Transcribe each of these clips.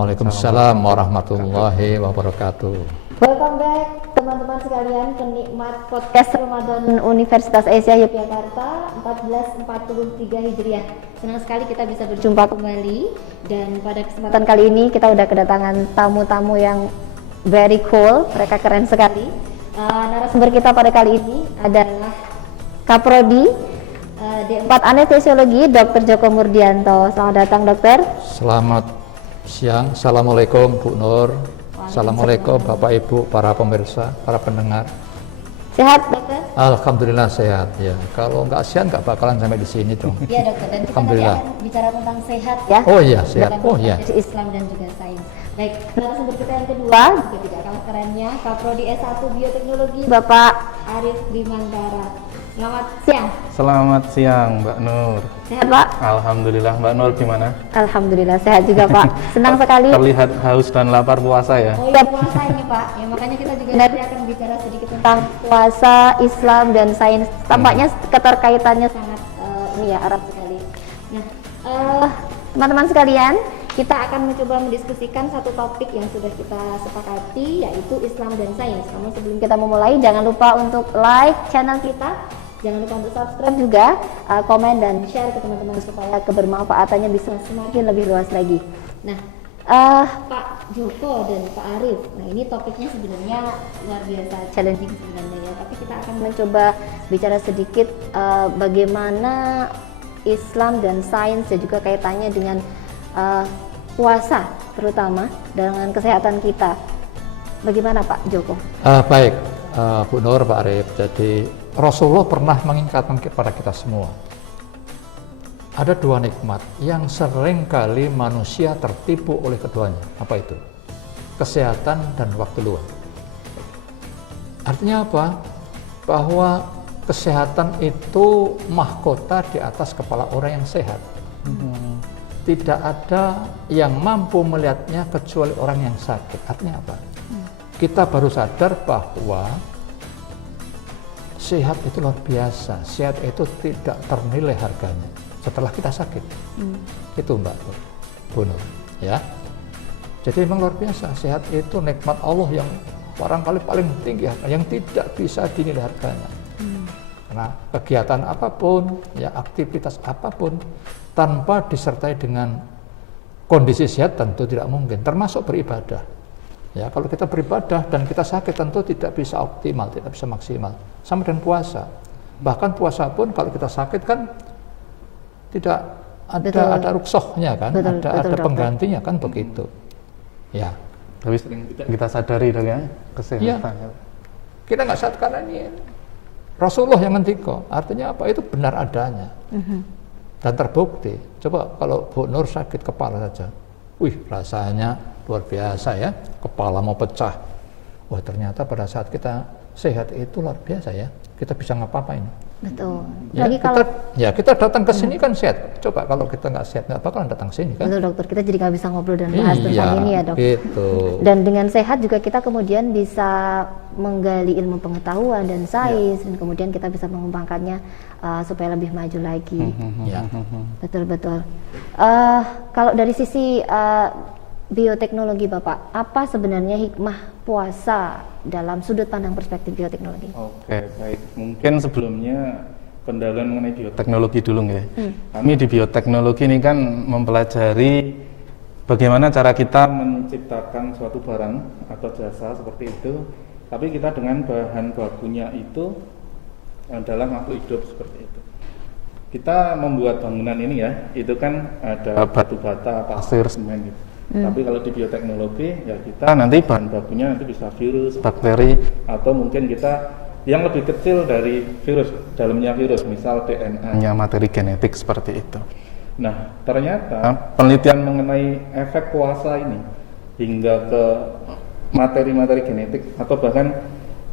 Waalaikumsalam warahmatullahi wabarakatuh. Welcome back teman-teman sekalian, penikmat podcast Ramadan Universitas Asia Yogyakarta 1443 Hijriah. Senang sekali kita bisa berjumpa kembali, dan pada kesempatan kali ini kita udah kedatangan tamu-tamu yang very cool, mereka keren sekali. Narasumber kita pada kali ini adalah Kaprodi D4 Anestesiologi Dr. Joko Murdianto. Selamat datang dokter. Selamat siang, Assalamualaikum Bu Nur. Assalamualaikum Bapak Ibu, para pemirsa, para pendengar. Sehat dokter? Alhamdulillah sehat ya. Kalau nggak sehat nggak bakalan sampai di sini dong. Iya dokter, dan kita nanti akan bicara tentang sehat ya. Oh iya sehat. Oh iya. Islam dan juga sains. Baik, narasumber kita yang kedua juga tidak kalah kerennya, Kaprodi S1 Bioteknologi Bapak Arif Bimantara. Selamat siang. Selamat siang Mbak Nur. Sehat Pak? Alhamdulillah. Mbak Nur gimana? Alhamdulillah sehat juga Pak. Senang sekali. Terlihat haus dan lapar puasa ya? Oh iya, puasa ini Pak. Ya makanya kita juga nanti akan bicara sedikit tentang puasa, Islam dan sains. Tampaknya keterkaitannya sangat ini ya, erat sekali. Nah, teman-teman sekalian, kita akan mencoba mendiskusikan satu topik yang sudah kita sepakati, yaitu Islam dan sains. Namun sebelum kita memulai, jangan lupa untuk like channel kita, jangan lupa untuk subscribe juga, komen dan share ke teman-teman supaya kebermanfaatannya bisa semakin lebih luas lagi. Nah, Pak Joko dan Pak Arif, nah ini topiknya sebenarnya luar biasa challenging sebenarnya ya, tapi kita akan mencoba bicara sedikit bagaimana Islam dan sains dan juga kaitannya dengan puasa, terutama dengan kesehatan kita. Bagaimana Pak Joko? Baik Bu Nur, Pak Arif. Jadi Rasulullah pernah mengingatkan kepada kita semua, ada dua nikmat yang sering kali manusia tertipu oleh keduanya. Apa itu? Kesehatan dan waktu luang. Artinya apa? Bahwa kesehatan itu mahkota di atas kepala orang yang sehat. Tidak ada yang mampu melihatnya kecuali orang yang sakit. Artinya apa? Kita baru sadar bahwa sehat itu luar biasa. Sehat itu tidak ternilai harganya setelah kita sakit. Itu Mbak Bu Nur, ya. Jadi memang luar biasa. Sehat itu nikmat Allah yang barangkali paling tinggi, yang tidak bisa dinilai harganya. Karena kegiatan apapun, ya aktivitas apapun, tanpa disertai dengan kondisi sehat tentu tidak mungkin, termasuk beribadah. Ya, kalau kita beribadah dan kita sakit tentu tidak bisa optimal, tidak bisa maksimal. Sama dengan puasa. Bahkan puasa pun kalau kita sakit kan tidak ada rukshohnya kan, ada penggantinya kan, begitu. Ya. Tapi sering tidak kita sadari dong ya kesehatan. Ya. Kita nggak sadar karena ini Rasulullah yang ngendiko, artinya apa? Itu benar adanya. Dan terbukti. Coba kalau Bu Nur sakit kepala saja, wih rasanya luar biasa ya, kepala mau pecah. Wah ternyata pada saat kita sehat itu luar biasa ya, kita bisa ngapa-ngapain. Betul. Ya, Lagi kalau kita datang ke sini kan sehat. Coba kalau kita nggak sehat nggak bakalan datang sini kan. betul dokter, kita jadi nggak bisa ngobrol dan bahas tentang ini ya dok. Gitu. Dan dengan sehat juga kita kemudian bisa menggali ilmu pengetahuan dan sains, dan kemudian kita bisa mengembangkannya supaya lebih maju lagi. Ya. Betul. Kalau dari sisi bioteknologi Bapak, apa sebenarnya hikmah puasa dalam sudut pandang perspektif bioteknologi? Oke, baik. Mungkin sebelumnya pendahuluan mengenai bioteknologi dulu ya. Kami di bioteknologi ini kan mempelajari bagaimana cara kita menciptakan suatu barang atau jasa seperti itu, tapi kita dengan bahan bakunya itu adalah makhluk hidup seperti itu. Kita membuat bangunan ini ya, itu kan ada batu bata, pasir, semen gitu. Tapi kalau di bioteknologi ya kita nanti bahan bakunya nanti bisa virus, bakteri, atau mungkin kita yang lebih kecil dari virus, dalamnya virus, misal DNA-nya materi genetik seperti itu. Nah, ternyata penelitian mengenai efek puasa ini hingga ke materi-materi genetik atau bahkan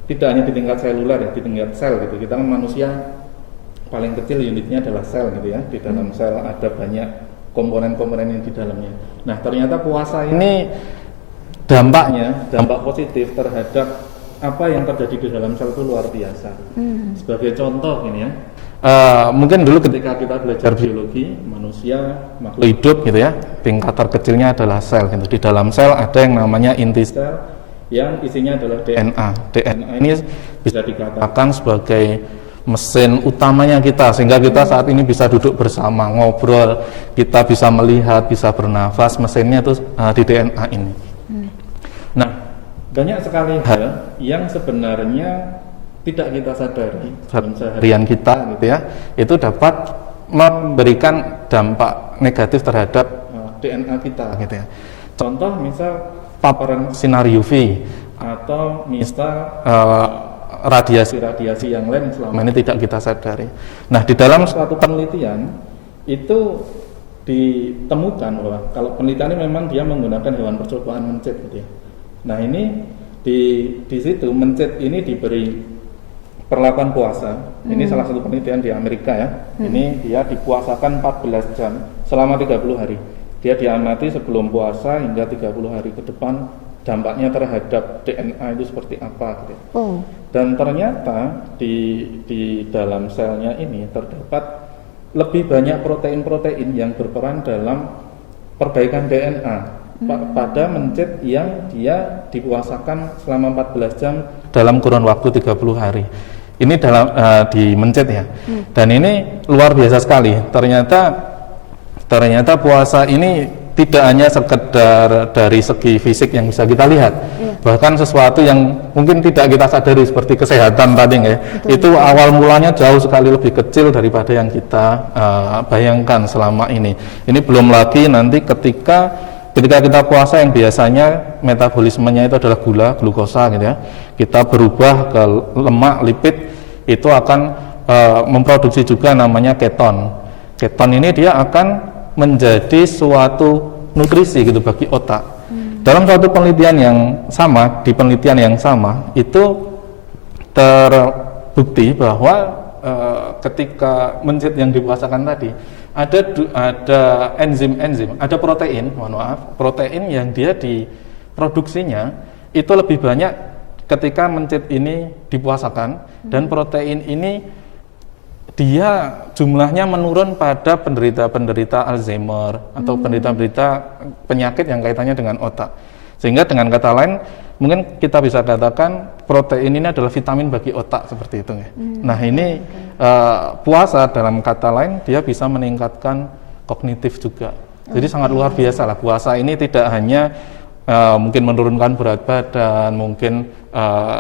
tidak hanya di tingkat seluler ya, di tingkat sel gitu. Kita kan manusia paling kecil unitnya adalah sel gitu ya. Di dalam sel ada banyak komponen-komponen yang di dalamnya. Nah, ternyata puasa ini dampak positif terhadap apa yang terjadi di dalam sel itu luar biasa. Sebagai contoh ini ya, Mungkin dulu ketika kita belajar biologi, manusia makhluk hidup gitu ya, tingkat terkecilnya adalah sel gitu. Di dalam sel ada yang namanya inti sel yang isinya adalah DNA. DNA ini bisa dikatakan sebagai mesin utamanya kita, sehingga kita saat ini bisa duduk bersama, ngobrol, kita bisa melihat, bisa bernafas, mesinnya itu di DNA ini. Nah, banyak sekali hal yang sebenarnya tidak kita sadari dalam seharian kita gitu ya, itu dapat memberikan dampak negatif terhadap DNA kita gitu ya. Contoh misal paparan sinar UV atau misal radiasi-radiasi yang lain selama ini tidak kita sadari. Nah, di dalam suatu penelitian itu ditemukan bahwa kalau penelitian ini memang dia menggunakan hewan percobaan mencit gitu ya. Nah, ini di situ mencit ini diberi perlakuan puasa. Ini salah satu penelitian di Amerika ya. Ini dia dipuasakan 14 jam selama 30 hari. Dia diamati sebelum puasa hingga 30 hari ke depan dampaknya terhadap DNA itu seperti apa gitu. Dan ternyata di dalam selnya ini terdapat lebih banyak protein-protein yang berperan dalam perbaikan DNA pada mencit yang dia dipuasakan selama 14 jam dalam kurun waktu 30 hari. Ini dalam di mencit ya. Dan ini luar biasa sekali. Ternyata puasa ini tidak hanya sekedar dari segi fisik yang bisa kita lihat, bahkan sesuatu yang mungkin tidak kita sadari seperti kesehatan tadi ya. Itu awal mulanya jauh sekali lebih kecil daripada yang kita bayangkan selama ini. Ini belum lagi nanti ketika kita puasa yang biasanya metabolismenya itu adalah gula, glukosa gitu ya, kita berubah ke lemak, lipid, itu akan memproduksi juga namanya keton. Keton ini dia akan menjadi suatu nutrisi gitu bagi otak. Dalam suatu penelitian yang sama, di penelitian yang sama itu terbukti bahwa ketika mencit yang dipuasakan tadi ada enzim-enzim, ada protein, protein yang dia diproduksinya itu lebih banyak ketika mencit ini dipuasakan, dan protein ini dia jumlahnya menurun pada penderita-penderita Alzheimer atau penderita-penderita penyakit yang kaitannya dengan otak. Sehingga dengan kata lain, mungkin kita bisa katakan protein ini adalah vitamin bagi otak seperti itu ya. Nah, ini puasa dalam kata lain dia bisa meningkatkan kognitif juga. Jadi sangat luar biasa lah puasa ini, tidak hanya mungkin menurunkan berat badan, mungkin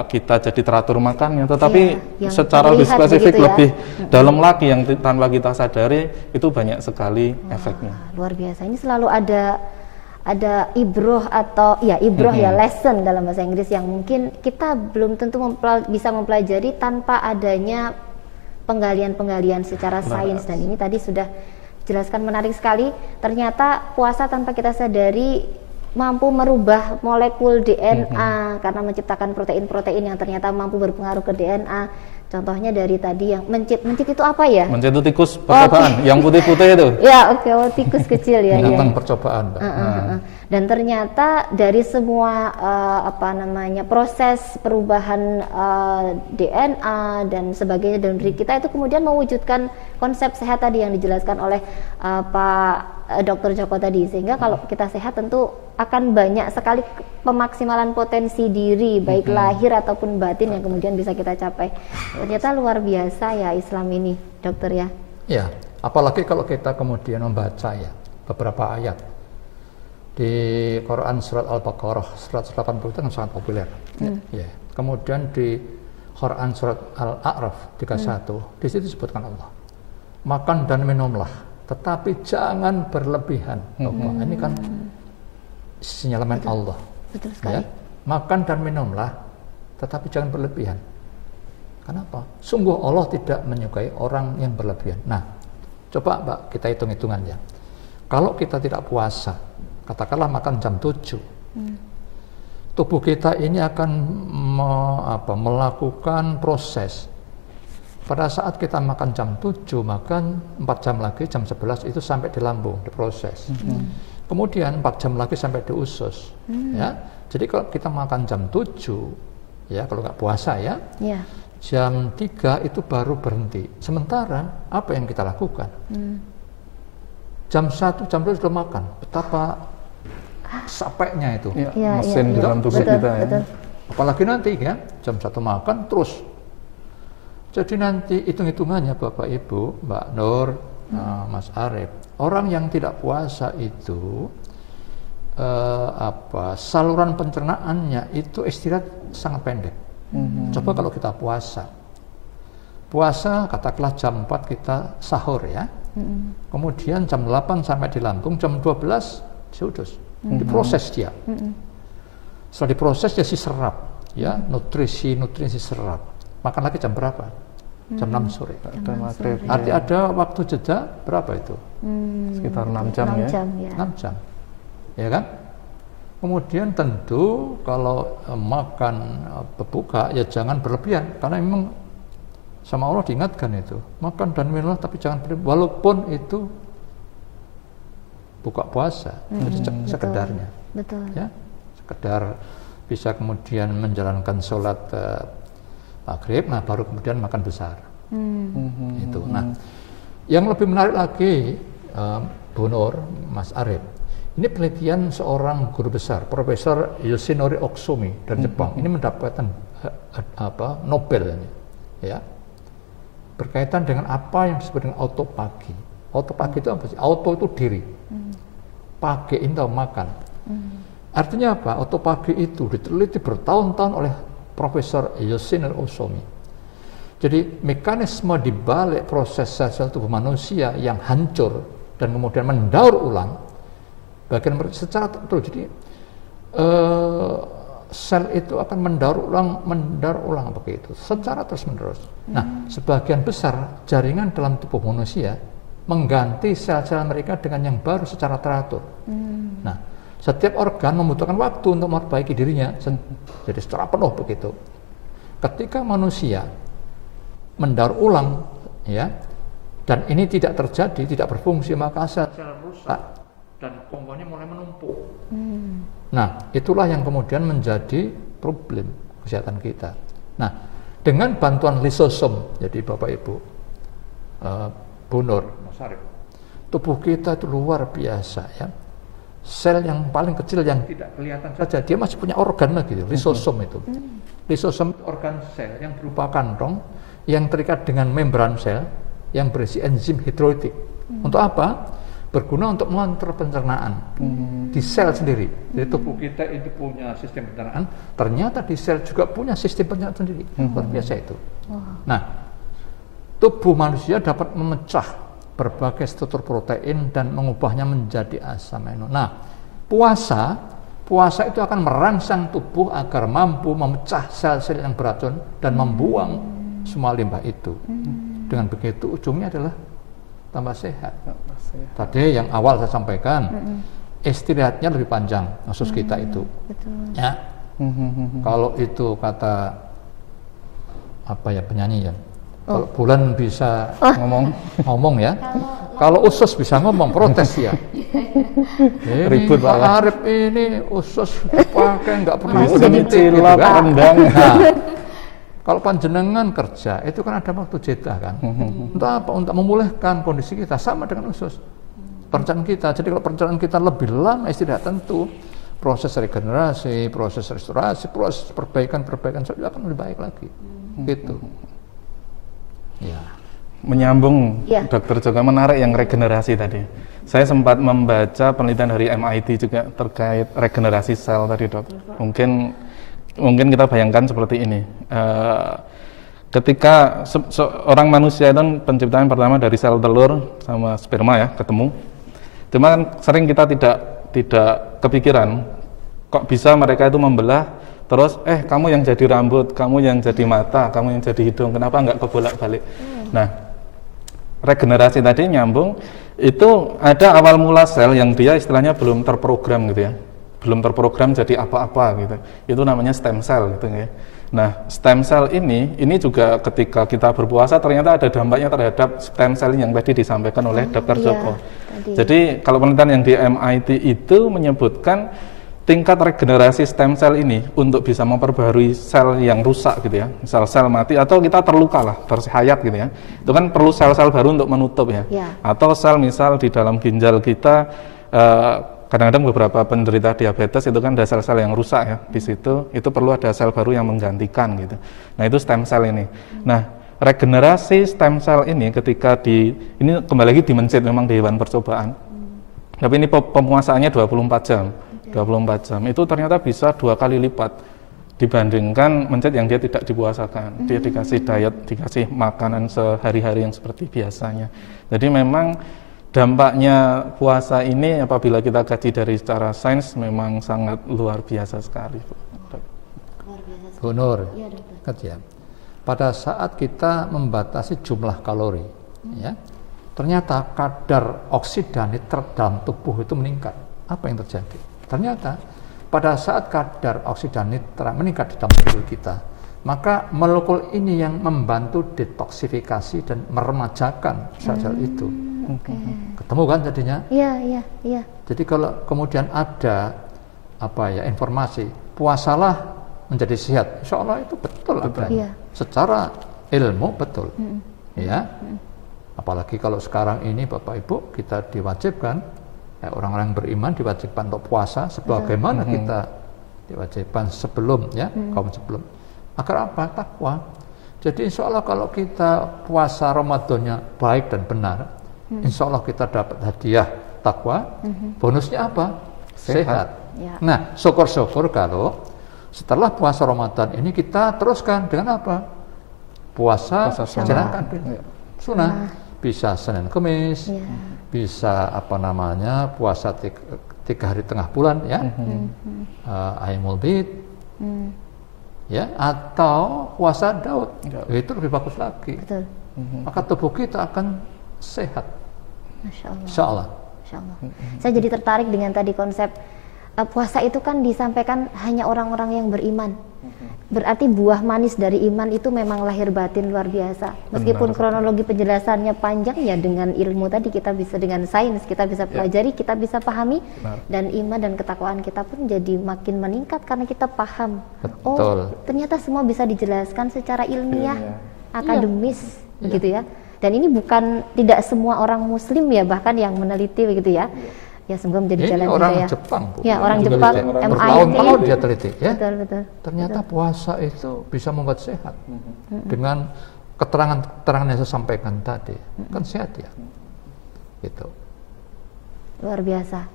kita jadi teratur makannya, tetapi secara lebih spesifik, lebih dalam lagi yang tanpa kita sadari itu banyak sekali efeknya. Luar biasa. Ini selalu ada ibroh atau lesson dalam bahasa Inggris yang mungkin kita belum tentu bisa mempelajari tanpa adanya penggalian-penggalian secara sains. Dan ini tadi sudah jelaskan menarik sekali. Ternyata puasa tanpa kita sadari mampu merubah molekul DNA karena menciptakan protein-protein yang ternyata mampu berpengaruh ke DNA. Contohnya dari tadi yang mencit itu apa ya? Mencit itu tikus percobaan, yang putih-putih itu. Ya, tikus kecil ya. Binatang percobaan, Mbak. Dan ternyata dari semua proses perubahan DNA dan sebagainya dalam diri kita itu kemudian mewujudkan konsep sehat tadi yang dijelaskan oleh Pak Dr. Joko tadi, sehingga kalau kita sehat tentu akan banyak sekali pemaksimalan potensi diri baik lahir ataupun batin yang kemudian bisa kita capai. Ternyata luar biasa ya Islam ini, dokter ya. Ya, apalagi kalau kita kemudian membaca ya beberapa ayat di Quran surat Al-Baqarah 180 itu kan sangat populer. Ya. Kemudian di Quran surat Al-A'raf 31 di situ disebutkan Allah, makan dan minumlah, tetapi jangan berlebihan. Ini kan sinyalemen Allah. Betul sekali. Ya? Makan dan minumlah, tetapi jangan berlebihan. Kenapa? Sungguh Allah tidak menyukai orang yang berlebihan. Nah, coba Mbak kita hitung-hitungan ya. Kalau kita tidak puasa, katakanlah makan jam 7, tubuh kita ini akan melakukan proses. Pada saat kita makan jam 7, makan 4 jam lagi, jam 11 itu sampai di lambung, diproses. Kemudian 4 jam lagi sampai di usus. Ya. Jadi kalau kita makan jam 7, ya kalau nggak puasa ya, Jam 3 itu baru berhenti. Sementara apa yang kita lakukan? Jam 1, jam 2 sudah makan. Betapa capeknya itu. Iya, mesin di dalam tubuh betul, kita ya. betul. Apalagi nanti ya, jam 1 makan terus. Jadi nanti hitung-hitungannya Bapak Ibu, Mbak Nur, Mas Arif, orang yang tidak puasa itu saluran pencernaannya itu istirahat sangat pendek. Coba kalau kita puasa katakanlah jam 4 kita sahur ya, kemudian jam 8 sampai di lambung, jam 12 diudus, diproses dia. Setelah diproses dia diserap ya, nutrisi serap. Makan lagi jam berapa? Jam 6 sore. Arti ada waktu jeda berapa itu? Sekitar 6 jam 6 ya. jam, ya. 6 jam. Ya kan? Kemudian tentu kalau makan berbuka ya jangan berlebihan, karena memang sama Allah diingatkan itu, makan dan minumlah tapi jangan berlebihan, walaupun itu buka puasa, jadi sekedarnya. Betul. Ya, sekedar bisa kemudian menjalankan sholat maghrib, nah baru kemudian makan besar. Itu. Nah, yang lebih menarik lagi, Bu Nur, Mas Arif, ini penelitian seorang guru besar, Profesor Yoshinori Oksumi dari Jepang. Ini mendapatkan Nobel ini, ya, berkaitan dengan apa yang disebut dengan autopagi. Autopagi itu apa sih? Auto itu diri, pagi itu makan. Artinya apa? Autopagi itu diteliti bertahun-tahun oleh Profesor Yoshinori Oksumi. Jadi mekanisme di balik proses sel tubuh manusia yang hancur dan kemudian mendaur ulang, bagian secara betul. Jadi sel itu akan mendaur ulang begitu secara terus menerus. Nah, sebagian besar jaringan dalam tubuh manusia mengganti sel-sel mereka dengan yang baru secara teratur. Nah, setiap organ membutuhkan waktu untuk memperbaiki dirinya, jadi secara penuh begitu. Ketika manusia mendaur ulang, ya, dan ini tidak terjadi, tidak berfungsi, maka sel-sel rusak dan komponennya mulai menumpuk. Nah, itulah yang kemudian menjadi problem kesehatan kita. Nah, dengan bantuan lisosom, jadi Bapak Ibu, Bu Nur, Mas Arif, tubuh kita itu luar biasa ya. Sel yang paling kecil yang tidak kelihatan saja, dia masih punya organ lagi, lisosom itu. Lisosom organ sel yang berupa kantong yang terikat dengan membran sel yang berisi enzim hidrolitik. Untuk apa? Berguna untuk mengontrol pencernaan di sel sendiri. Jadi tubuh kita itu punya sistem pencernaan, ternyata di sel juga punya sistem pencernaan sendiri. Luar biasa itu. Nah, tubuh manusia dapat memecah berbagai struktur protein dan mengubahnya menjadi asam amino. Nah, puasa itu akan merangsang tubuh agar mampu memecah sel-sel yang beracun dan membuang semua limbah itu. Dengan begitu ujungnya adalah tambah sehat. Tadi yang awal saya sampaikan, istirahatnya lebih panjang usus kita itu. Betul. Ya. Kalau itu kata apa ya penyanyi ya. Kalau bulan bisa ngomong ya. Kalau usus bisa ngomong, protes ya. Ribut Pak Arif ini usus pakai nggak perlu cilok rendang. Kalau panjenengan kerja, itu kan ada waktu jeda kan. Untuk apa? Untuk memulihkan kondisi kita, sama dengan usus. Pencernaan kita, jadi kalau pencernaan kita lebih lama istirahat, tentu proses regenerasi, proses restorasi, proses perbaikan juga akan lebih baik lagi. Gitu. Ya. Menyambung, Dokter Joko, menarik yang regenerasi tadi. Saya sempat membaca penelitian dari MIT juga terkait regenerasi sel tadi, Dok. Mungkin kita bayangkan seperti ini. Ketika seorang manusia itu penciptaan pertama dari sel telur sama sperma ya ketemu. Cuma kan sering kita tidak kepikiran kok bisa mereka itu membelah terus kamu yang jadi rambut, kamu yang jadi mata, kamu yang jadi hidung, kenapa nggak kebolak-balik? Nah, regenerasi tadi nyambung itu ada awal mula sel yang dia istilahnya belum terprogram gitu ya. Belum terprogram jadi apa-apa gitu. Itu namanya stem cell gitu ya. Nah, stem cell ini juga ketika kita berpuasa ternyata ada dampaknya terhadap stem cell yang tadi disampaikan oleh Dr. Joko. Jadi kalau penelitian yang di MIT itu menyebutkan tingkat regenerasi stem cell ini untuk bisa memperbarui sel yang rusak gitu ya, misal sel mati atau kita terluka lah, tersayat gitu ya, itu kan perlu sel-sel baru untuk menutup ya. Atau sel misal di dalam ginjal kita, kadang-kadang beberapa penderita diabetes itu kan ada sel-sel yang rusak ya di situ, itu perlu ada sel baru yang menggantikan gitu. Nah itu stem cell ini. Nah regenerasi stem cell ini ketika ini kembali lagi di mencit memang di hewan percobaan, tapi ini pemuasaannya 24 jam. 24 jam itu ternyata bisa 2 kali lipat dibandingkan mencit yang dia tidak dipuasakan. Dia dikasih diet, dikasih makanan sehari-hari yang seperti biasanya. Jadi memang dampaknya puasa ini apabila kita kaji dari secara sains memang sangat luar biasa sekali. Bu Nur, ya. Pada saat kita membatasi jumlah kalori, ya, ternyata kadar oksida nitrat dalam tubuh itu meningkat. Apa yang terjadi? Ternyata pada saat kadar oksida nitrat meningkat di dalam tubuh kita, maka molekul ini yang membantu detoksifikasi dan meremajakan sel-sel itu. Ketemu kan jadinya? Iya. Jadi kalau kemudian ada informasi puasalah menjadi sehat, insya Allah itu betul adanya. Secara ilmu betul, ya. Apalagi kalau sekarang ini Bapak Ibu kita diwajibkan. Orang-orang beriman diwajibkan untuk puasa sebagaimana kita diwajibkan sebelum ya kaum sebelum. Agar apa? Takwa. Jadi insya Allah kalau kita puasa Ramadannya baik dan benar, insya Allah kita dapat hadiah takwa. Bonusnya apa? Sehat. Nah syukur-syukur kalau setelah puasa Ramadan ini kita teruskan dengan apa? Puasa jalankan sunnah. Bisa Senin Kemis, bisa puasa 3 hari tengah bulan ya, Aimul Bid, ya, atau puasa Daud, itu lebih bagus lagi. Betul. Maka tubuh kita akan sehat. Insya Allah. Saya jadi tertarik dengan tadi konsep puasa itu kan disampaikan hanya orang-orang yang beriman. Berarti buah manis dari iman itu memang lahir batin luar biasa. Meskipun kronologi penjelasannya panjang ya, dengan ilmu tadi kita bisa, dengan sains kita bisa pelajari, kita bisa pahami. Dan iman dan ketakwaan kita pun jadi makin meningkat karena kita paham. Oh ternyata semua bisa dijelaskan secara ilmiah, akademis gitu ya. Dan ini bukan tidak semua orang muslim ya bahkan yang meneliti begitu ya. Ya semoga menjadi jalan orang hidayah. Jepang, Bu. Ya orang Jepang, MIT. Bertahun-tahun dia teliti, ya. Betul. Ternyata puasa itu bisa membuat sehat dengan keterangan-keterangan yang saya sampaikan tadi, kan sehat ya. Gitu. Luar biasa.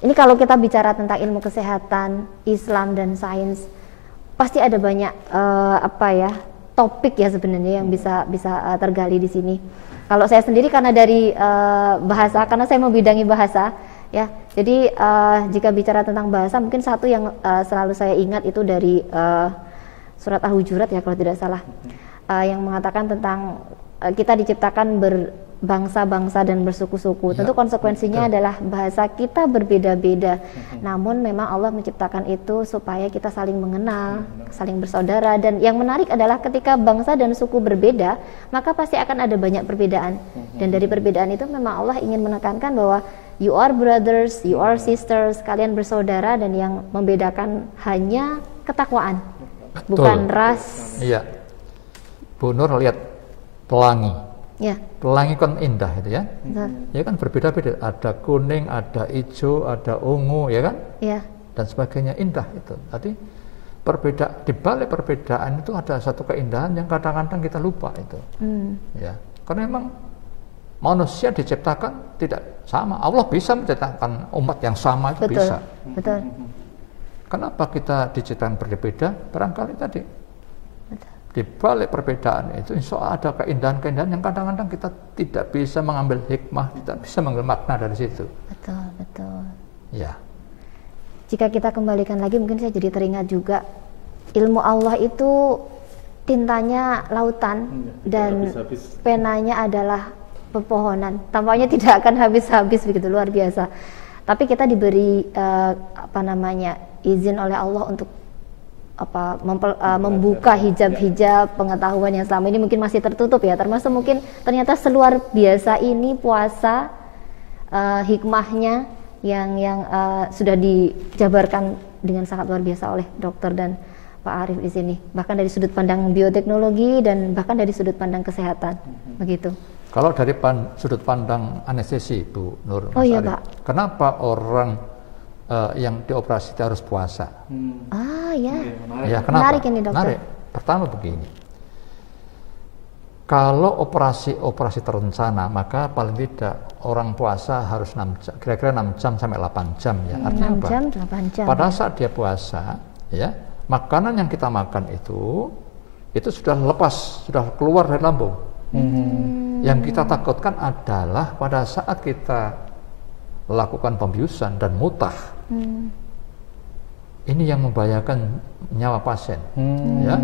Ini kalau kita bicara tentang ilmu kesehatan, Islam dan sains, pasti ada banyak topik ya sebenarnya yang bisa tergali di sini. Kalau saya sendiri karena dari bahasa, karena saya membidangi bahasa ya, jadi jika bicara tentang bahasa mungkin satu yang selalu saya ingat itu dari surat Al-Hujurat ya kalau tidak salah, yang mengatakan tentang kita diciptakan berbangsa-bangsa dan bersuku-suku. Tentu konsekuensinya adalah bahasa kita berbeda-beda. Namun memang Allah menciptakan itu supaya kita saling mengenal, saling bersaudara. Dan yang menarik adalah ketika bangsa dan suku berbeda, maka pasti akan ada banyak perbedaan. Dan dari perbedaan itu memang Allah ingin menekankan bahwa you are brothers, you are sisters, kalian bersaudara, dan yang membedakan hanya ketakwaan, bukan ras. Iya. Bu Nur lihat pelangi. Ya. Pelangi kan indah itu ya. Ya kan berbeda-beda, ada kuning, ada hijau, ada ungu ya kan? Iya. Dan sebagainya, indah itu. Tadi di balik perbedaan itu ada satu keindahan yang kadang-kadang kita lupa itu. Ya. Karena memang manusia diciptakan tidak sama. Allah bisa menciptakan umat yang sama itu bisa. Betul. Kenapa kita diciptakan berbeda? Barangkali tadi di balik perbedaan itu insya Allah ada keindahan-keindahan yang kadang-kadang kita tidak bisa mengambil hikmah, tidak bisa mengambil makna dari situ. Betul. Ya. Jika kita kembalikan lagi, mungkin saya jadi teringat juga ilmu Allah itu tintanya lautan dan penanya adalah pepohonan. Tampaknya tidak akan habis-habis, begitu luar biasa. Tapi kita diberi izin oleh Allah untuk membuka hijab-hijab pengetahuan yang selama ini mungkin masih tertutup ya, termasuk mungkin ternyata seluar biasa ini puasa, hikmahnya sudah dijabarkan dengan sangat luar biasa oleh dokter dan Pak Arief di sini, bahkan dari sudut pandang bioteknologi dan bahkan dari sudut pandang kesehatan, begitu. Kalau dari sudut pandang anestesi, Bu Nur, Oh iya, Pak. kenapa orang yang dioperasi itu harus puasa? Ya. Ya, kenapa? Menarik ini, dokter. Menarik. Pertama begini, kalau operasi terencana, maka paling tidak orang puasa harus 6 jam, kira-kira 6 jam sampai 8 jam ya. Artinya 6 apa? jam, 8 jam. Pada saat dia puasa, ya, makanan yang kita makan itu sudah lepas, sudah keluar dari lambung. Yang kita takutkan adalah pada saat kita lakukan pembiusan dan mutah, ini yang membahayakan nyawa pasien. Ya,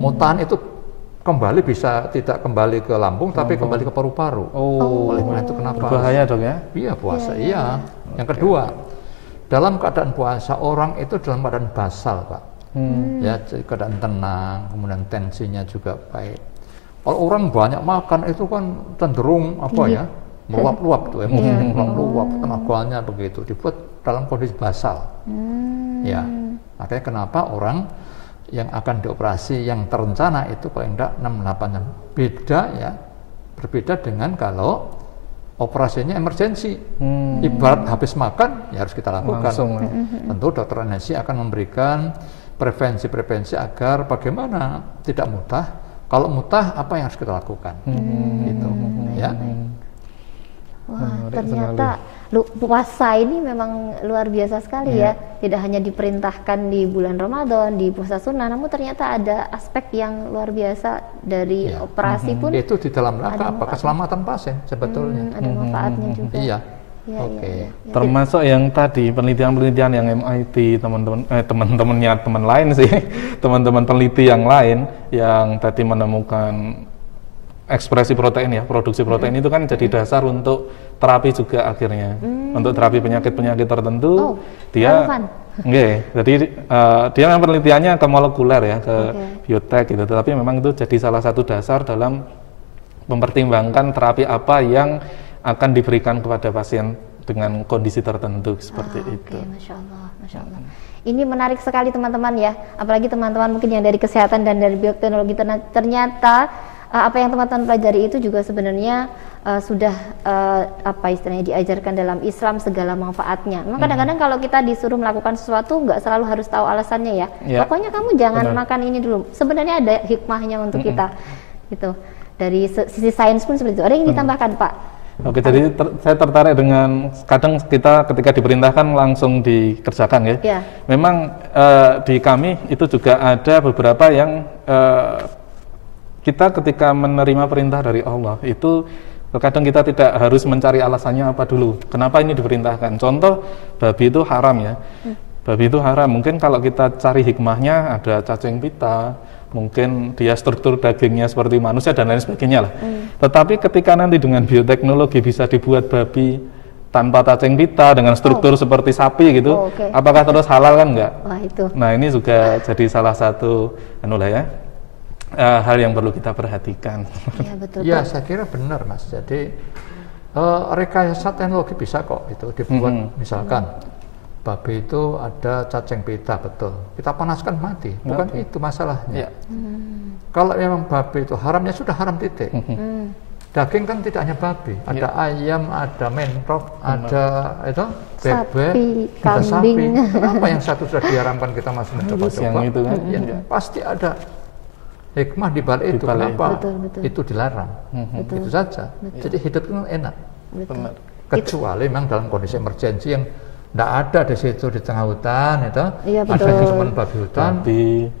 mutahan itu kembali bisa tidak kembali ke lambung, tapi kembali ke paru-paru. Oleh karena itu kenapa? Bahaya dok ya? Iya puasa, iya. Yang kedua, dalam keadaan puasa orang itu dalam keadaan basal, Pak. Ya, jadi keadaan tenang, kemudian tensinya juga baik. Kalau orang banyak makan itu kan cenderung meluap-luap tuh, emosi meluap, tenaganya begitu, dibuat dalam kondisi basal. Ya, makanya kenapa orang yang akan dioperasi yang terencana itu paling enggak 6-8 jam. Berbeda dengan kalau operasinya emergensi. Ibarat habis makan ya harus kita lakukan. Langsung. Tentu dokter anestesi akan memberikan prevensi agar bagaimana tidak mutah. Kalau mutah apa yang harus kita lakukan? Gitu, ya. Wah, ternyata puasa ini memang luar biasa sekali ya. Tidak hanya diperintahkan di bulan Ramadan, di puasa sunnah, namun ternyata ada aspek yang luar biasa dari operasi pun. Itu di dalam rangka apa? Keselamatan pasien sebetulnya. Ada manfaatnya juga. Iya. Oke. Termasuk yang tadi penelitian-penelitian yang MIT teman-temannya teman lain sih, teman-teman peneliti yang lain yang tadi menemukan ekspresi protein ya, produksi protein itu kan jadi dasar untuk terapi juga akhirnya. Untuk terapi penyakit-penyakit tertentu dia jadi dia memang penelitiannya ke molekuler ya, ke biotek gitu, tapi memang itu jadi salah satu dasar dalam mempertimbangkan terapi apa yang akan diberikan kepada pasien dengan kondisi tertentu seperti itu. Masya Allah, Masya Allah. Ini menarik sekali teman-teman ya, apalagi teman-teman mungkin yang dari kesehatan dan dari bioteknologi, ternyata apa yang teman-teman pelajari itu juga sebenarnya sudah apa istilahnya diajarkan dalam Islam segala manfaatnya. Memang kadang-kadang kalau kita disuruh melakukan sesuatu nggak selalu harus tahu alasannya ya. Pokoknya kamu jangan makan ini dulu. Sebenarnya ada hikmahnya untuk kita, gitu. Dari sisi sains pun seperti itu. Ada yang ditambahkan Pak? Oke, jadi saya tertarik dengan kadang kita ketika diperintahkan langsung dikerjakan ya. Memang di kami itu juga ada beberapa yang kita ketika menerima perintah dari Allah itu terkadang kita tidak harus mencari alasannya apa dulu. Kenapa ini diperintahkan? Contoh, babi itu haram ya. Babi itu haram. Mungkin kalau kita cari hikmahnya ada cacing pita, mungkin dia struktur dagingnya seperti manusia dan lain sebagainya lah. Tetapi ketika nanti dengan bioteknologi bisa dibuat babi tanpa cacing pita dengan struktur seperti sapi gitu, apakah terus halal kan enggak? Wah, itu. Nah ini juga jadi salah satu hal yang perlu kita perhatikan. Iya betul. Ya saya kira benar Mas. Jadi rekayasa teknologi bisa kok itu dibuat misalkan. Babi itu ada cacing pita, betul. Kita panaskan mati, bukan itu masalahnya. Kalau memang babi itu haramnya sudah haram titik. Daging kan tidak hanya babi, ada ayam, ada mentok, ada itu bebek, ada sapi. Kenapa yang satu sudah diharamkan kita masih mencoba-coba? Itu kan? Pasti ada hikmah di balik itu. Kenapa itu dilarang? Itu saja. Jadi hidup itu enak. Kecuali memang dalam kondisi emergensi yang tidak ada di situ di tengah hutan itu ada cuma babi hutan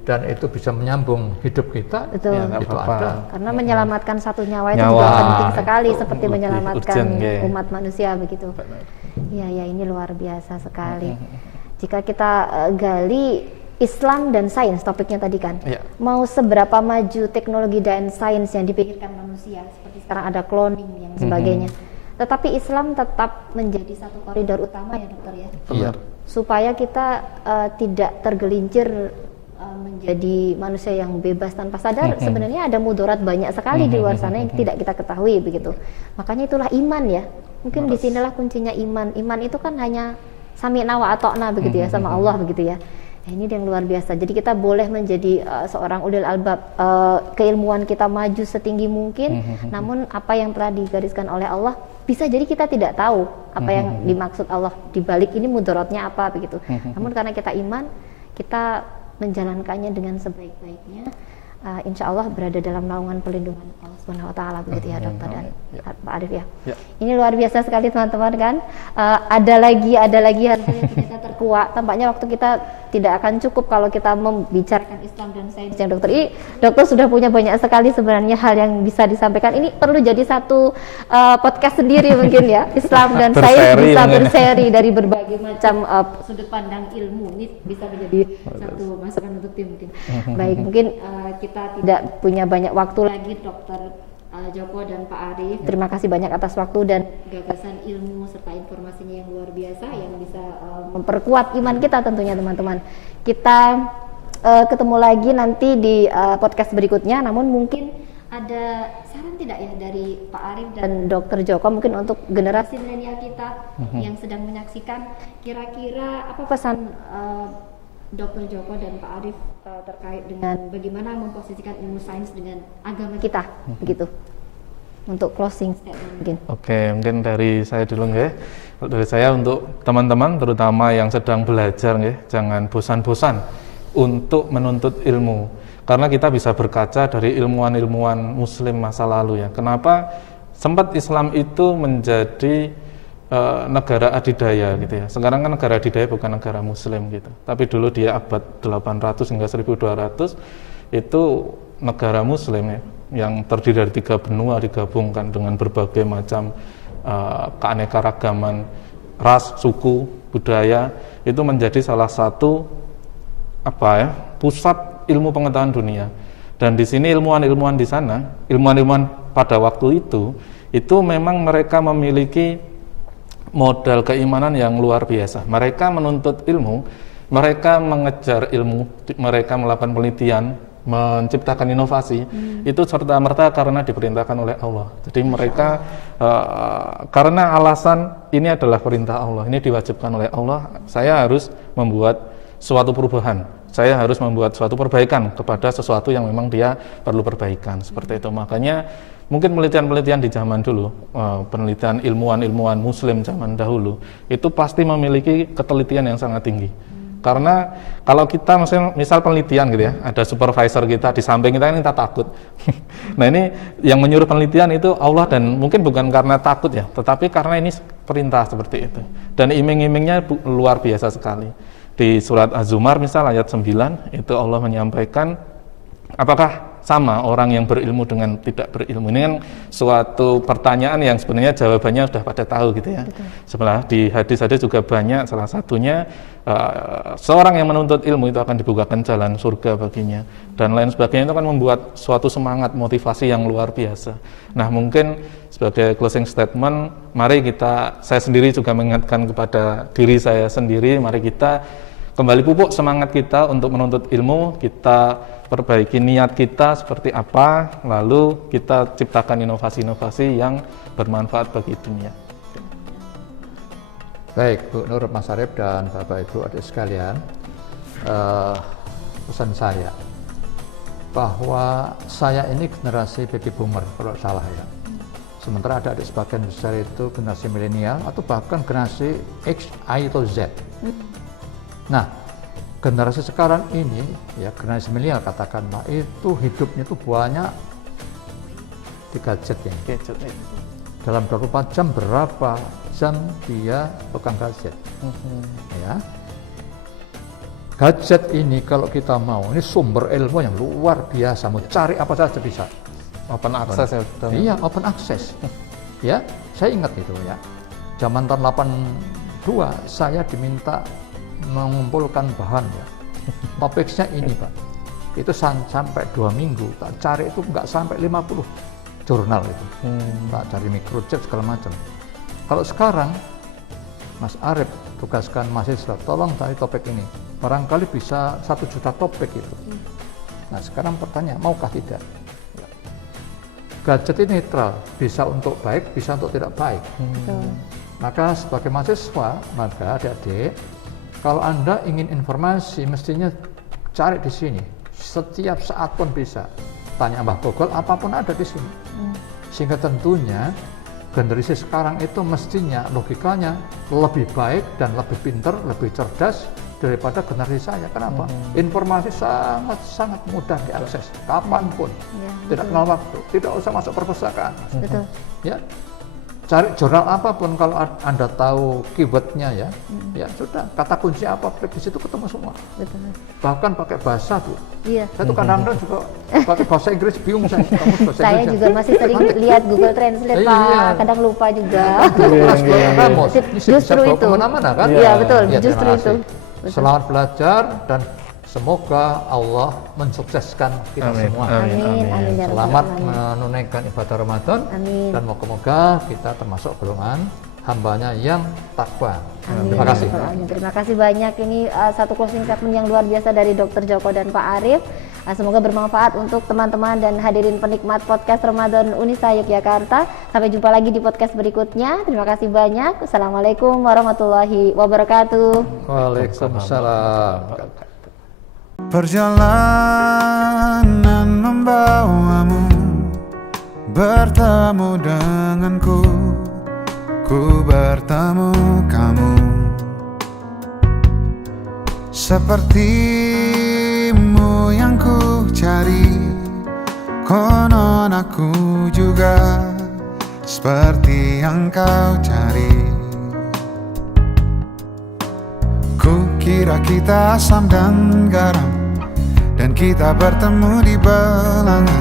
dan itu bisa menyambung hidup kita itu ada karena menyelamatkan satu nyawa itu juga penting sekali seperti menyelamatkan umat manusia begitu. Ya ini luar biasa sekali. Jika kita gali Islam dan sains topiknya tadi kan, mau seberapa maju teknologi dan sains yang dipikirkan manusia seperti sekarang ada cloning yang sebagainya. Tetapi Islam tetap menjadi satu koridor utama ya dokter ya. Iya. Supaya kita tidak tergelincir menjadi manusia yang bebas tanpa sadar, sebenarnya ada mudarat banyak sekali di luar sana yang tidak kita ketahui begitu. Makanya itulah iman ya. Mungkin disinilah kuncinya iman. Iman itu kan hanya sami'na wa ata'na begitu ya sama Allah begitu ya. Ini yang luar biasa. Jadi kita boleh menjadi seorang ulil albab, keilmuan kita maju setinggi mungkin, namun apa yang telah digariskan oleh Allah bisa jadi kita tidak tahu apa yang dimaksud Allah di balik ini mudaratnya apa begitu. Namun karena kita iman, kita menjalankannya dengan sebaik-baiknya, insya Allah berada dalam naungan perlindungan Allah Subhanahu wa taala begitu ya Dokter dan Pak Arif ya. Ini luar biasa sekali teman-teman kan. Ada lagi harga yang kita terkuak. Tampaknya waktu kita tidak akan cukup kalau kita membicarakan Islam dan sains yang dokter sudah punya banyak sekali sebenarnya hal yang bisa disampaikan. Ini perlu jadi satu podcast sendiri mungkin ya. Islam dan sains bisa berseri dari berbagai macam sudut pandang ilmu. Ini bisa menjadi satu masukan untuk tim mungkin. Baik, mungkin kita tidak punya banyak waktu lagi Dokter Djoko dan Pak Arif. Terima kasih banyak atas waktu dan gagasan ilmu serta informasinya yang luar biasa yang bisa memperkuat iman kita tentunya teman-teman. Kita ketemu lagi nanti di podcast berikutnya, namun mungkin ada saran tidak ya dari Pak Arif dan Dokter Djoko mungkin untuk generasi milenial kita yang sedang menyaksikan, kira-kira apa pesan Dokter Djoko dan Pak Arif terkait dengan bagaimana memposisikan ilmu sains dengan agama kita begitu, untuk closing statement mungkin. Oke, mungkin dari saya dulu ya. Dari saya untuk teman-teman terutama yang sedang belajar ya, jangan bosan-bosan untuk menuntut ilmu, karena kita bisa berkaca dari ilmuwan-ilmuwan muslim masa lalu ya. Kenapa sempat Islam itu menjadi negara adidaya gitu ya. Sekarang kan negara adidaya bukan negara muslim gitu. Tapi dulu dia abad 800 hingga 1200 itu negara muslim ya, yang terdiri dari 3 benua digabungkan dengan berbagai macam keanekaragaman ras, suku, budaya, itu menjadi salah satu pusat ilmu pengetahuan dunia. Dan di sini ilmuwan-ilmuwan di sana, ilmuwan-ilmuwan pada waktu itu memang mereka memiliki modal keimanan yang luar biasa. Mereka menuntut ilmu, mereka mengejar ilmu, mereka melakukan penelitian, menciptakan inovasi, itu serta-merta karena diperintahkan oleh Allah. Jadi mereka karena alasan ini adalah perintah Allah, ini diwajibkan oleh Allah, saya harus membuat suatu perubahan, saya harus membuat suatu perbaikan kepada sesuatu yang memang dia perlu perbaikan, seperti itu. Makanya mungkin penelitian-penelitian di zaman dulu, penelitian ilmuwan-ilmuwan muslim zaman dahulu, itu pasti memiliki ketelitian yang sangat tinggi. Karena kalau kita misal penelitian gitu ya, ada supervisor kita di samping kita, kita takut. Nah ini yang menyuruh penelitian itu Allah, dan mungkin bukan karena takut ya, tetapi karena ini perintah seperti itu. Dan iming-imingnya luar biasa sekali. Di surat Az-Zumar misal ayat 9, itu Allah menyampaikan, apakah sama orang yang berilmu dengan tidak berilmu? Ini kan suatu pertanyaan yang sebenarnya jawabannya sudah pada tahu gitu ya. Sebenarnya di hadis-hadis juga banyak, salah satunya seorang yang menuntut ilmu itu akan dibukakan jalan surga baginya, dan lain sebagainya. Itu kan membuat suatu semangat, motivasi yang luar biasa. Nah mungkin sebagai closing statement, mari saya sendiri juga mengingatkan kepada diri saya sendiri, mari kita kembali pupuk semangat kita untuk menuntut ilmu, kita perbaiki niat kita seperti apa, lalu kita ciptakan inovasi-inovasi yang bermanfaat bagi dunia. Baik, Bu Nur, Mas Arif, dan Bapak Ibu adik sekalian, pesan saya bahwa saya ini generasi baby boomer kalau salah ya. Sementara ada adik sebagian besar itu generasi milenial atau bahkan generasi X, Y, atau Z. Nah, generasi sekarang ini, ya generasi milenial katakanlah, itu hidupnya itu banyak di gadget ya. Dalam 24 jam berapa jam dia pegang gadget? Ya. Gadget ini kalau kita mau, ini sumber ilmu yang luar biasa, mau cari apa saja bisa. Open access ya. Iya, open access. Ya, saya ingat itu ya. Zaman tahun 82 saya diminta mengumpulkan bahan ya. Topiknya ini Pak, itu sampai 2 minggu tak cari itu nggak sampai 50 jurnal itu, tak cari microchip segala macam. Kalau sekarang Mas Arif tugaskan mahasiswa, tolong cari topik ini, barangkali bisa 1 juta topik itu. Nah sekarang pertanyaan, maukah tidak? Gadget ini netral, bisa untuk baik, bisa untuk tidak baik. Maka sebagai mahasiswa, maka adik-adik, kalau Anda ingin informasi, mestinya cari di sini. Setiap saat pun bisa. Tanya Mbah Google, apapun ada di sini. Sehingga tentunya generasi sekarang itu mestinya logikanya lebih baik dan lebih pintar, lebih cerdas daripada generasi saya. Kenapa? Informasi sangat mudah diakses kapanpun, tidak kenal waktu, tidak usah masuk perpustakaan. Betul. Ya, cari jurnal apapun kalau Anda tahu keywordnya ya, ya sudah, kata kunci apa klik di situ ketemu semua. Betul. Bahkan pakai bahasa tuh. Iya. Saya tuh kadang-kadang juga pakai bahasa Inggris bingung saya. Saya juga masih sering lihat Google Translate, Pak. Iya. Kadang lupa juga. Ramos, ini bisa Justru bawa itu. kemana-mana kan? Iya, betul. Ya, Justru terima itu. kasih. Selamat belajar dan semoga Allah mensukseskan kita semua. Amin. Amin. Ya Rabbal Selamat Alamin. menunaikan ibadah Ramadan. Amin. Dan moga-moga kita termasuk golongan hambanya yang takwa. Amin. Terima kasih. Amin. Terima kasih banyak. Ini satu closing statement yang luar biasa dari Dr. Djoko dan Pak Arief. Semoga bermanfaat untuk teman-teman dan hadirin penikmat podcast Ramadan Unisa Yogyakarta. Sampai jumpa lagi di podcast berikutnya. Terima kasih banyak. Assalamualaikum warahmatullahi wabarakatuh. Waalaikumsalam. Perjalanan membawamu bertemu denganku, ku bertemu kamu. Sepertimu yang ku cari, konon aku juga seperti yang kau cari. Ku kira kita asam dan garam, dan kita bertemu di belanga.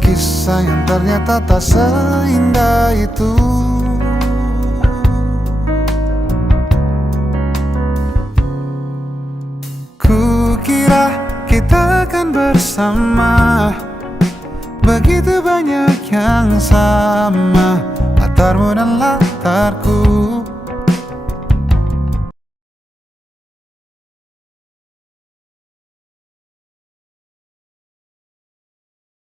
Kisah yang ternyata tak seindah itu. Ku kira kita akan bersama, begitu banyak yang sama, latarmu dan latarku.